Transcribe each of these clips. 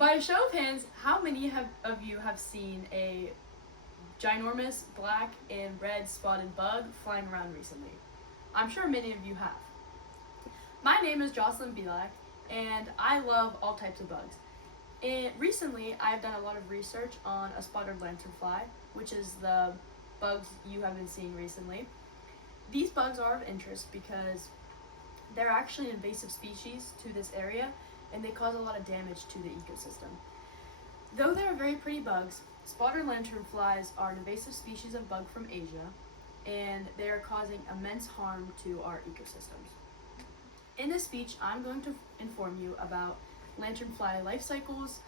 By a show of hands, how many of you have seen a ginormous black and red spotted bug flying around recently? I'm sure many of you have. My name is Jocelyn Belak, and I love all types of bugs. And recently, I've done a lot of research on a spotted lanternfly, which is the bugs you have been seeing recently. These bugs are of interest because they're actually an invasive species to this area, and they cause a lot of damage to the ecosystem. Though they are very pretty bugs, spotted lanternflies are an invasive species of bug from Asia, and they are causing immense harm to our ecosystems. In this speech, I'm going to inform you about lanternfly life cycles,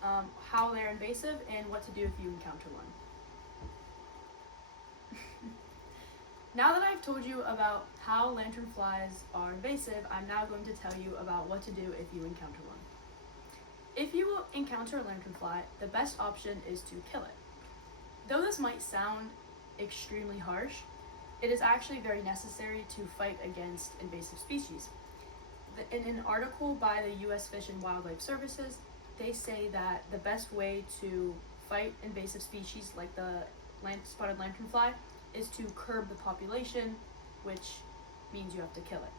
how they're invasive, and what to do if you encounter one. Now that I've told you about how lanternflies are invasive, I'm now going to tell you about what to do if you encounter one. If you encounter a lanternfly, the best option is to kill it. Though this might sound extremely harsh, it is actually very necessary to fight against invasive species. In an article by the U.S. Fish and Wildlife Services, they say that the best way to fight invasive species like the spotted lanternfly is to curb the population, which means you have to kill it.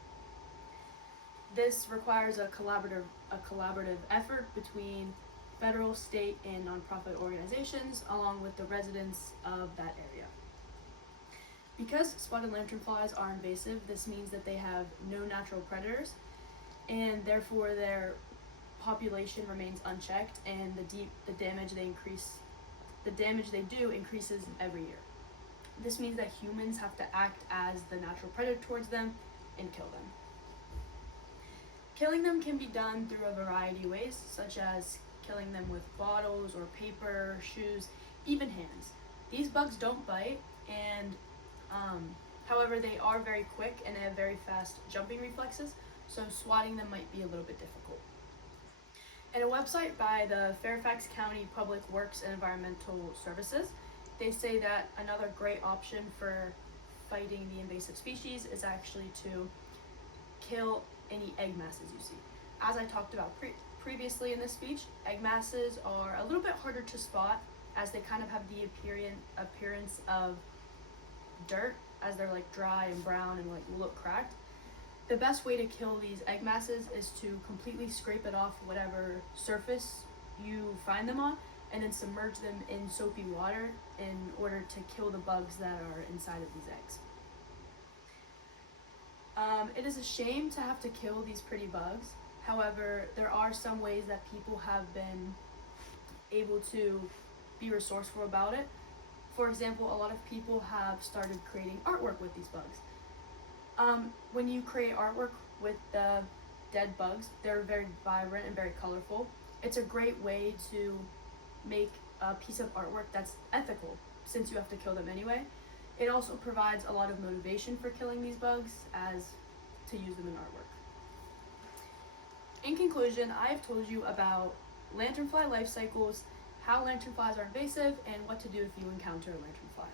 This requires a collaborative effort between federal, state, and nonprofit organizations, along with the residents of that area. Because spotted lanternflies are invasive, this means that they have no natural predators, and therefore their population remains unchecked, and the damage they do increases every year. This means that humans have to act as the natural predator towards them and kill them. Killing them can be done through a variety of ways, such as killing them with bottles or paper, shoes, even hands. These bugs don't bite, and however, they are very quick and they have very fast jumping reflexes, so swatting them might be a little bit difficult. In a website by the Fairfax County Public Works and Environmental Services, they say that another great option for fighting the invasive species is actually to kill any egg masses you see. As I talked about previously in this speech, egg masses are a little bit harder to spot as they kind of have the appearance of dirt, as they're like dry and brown and like look cracked. The best way to kill these egg masses is to completely scrape it off whatever surface you find them on, and then submerge them in soapy water in order to kill the bugs that are inside of these eggs. It is a shame to have to kill these pretty bugs. However, there are some ways that people have been able to be resourceful about it. For example, a lot of people have started creating artwork with these bugs. When you create artwork with the dead bugs, they're very vibrant and very colorful. It's a great way to make a piece of artwork that's ethical, since you have to kill them anyway. It also provides a lot of motivation for killing these bugs as to use them in artwork. In conclusion, I have told you about lanternfly life cycles, how lanternflies are invasive, and what to do if you encounter a lanternfly.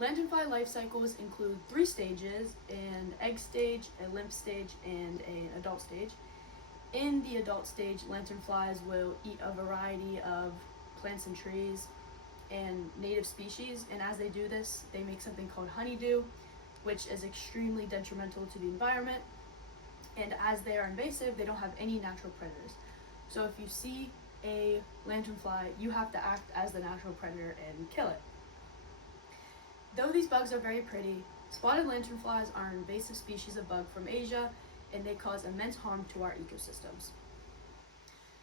Lanternfly life cycles include 3 stages: an egg stage, a lymph stage, and an adult stage. In the adult stage, lanternflies will eat a variety of plants and trees and native species, and as they do this, they make something called honeydew, which is extremely detrimental to the environment. And as they are invasive, they don't have any natural predators. So if you see a lanternfly, you have to act as the natural predator and kill it. Though these bugs are very pretty, spotted lanternflies are an invasive species of bug from Asia, and they cause immense harm to our ecosystems.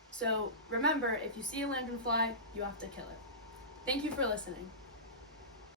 So remember, if you see a lanternfly, you have to kill it. Thank you for listening.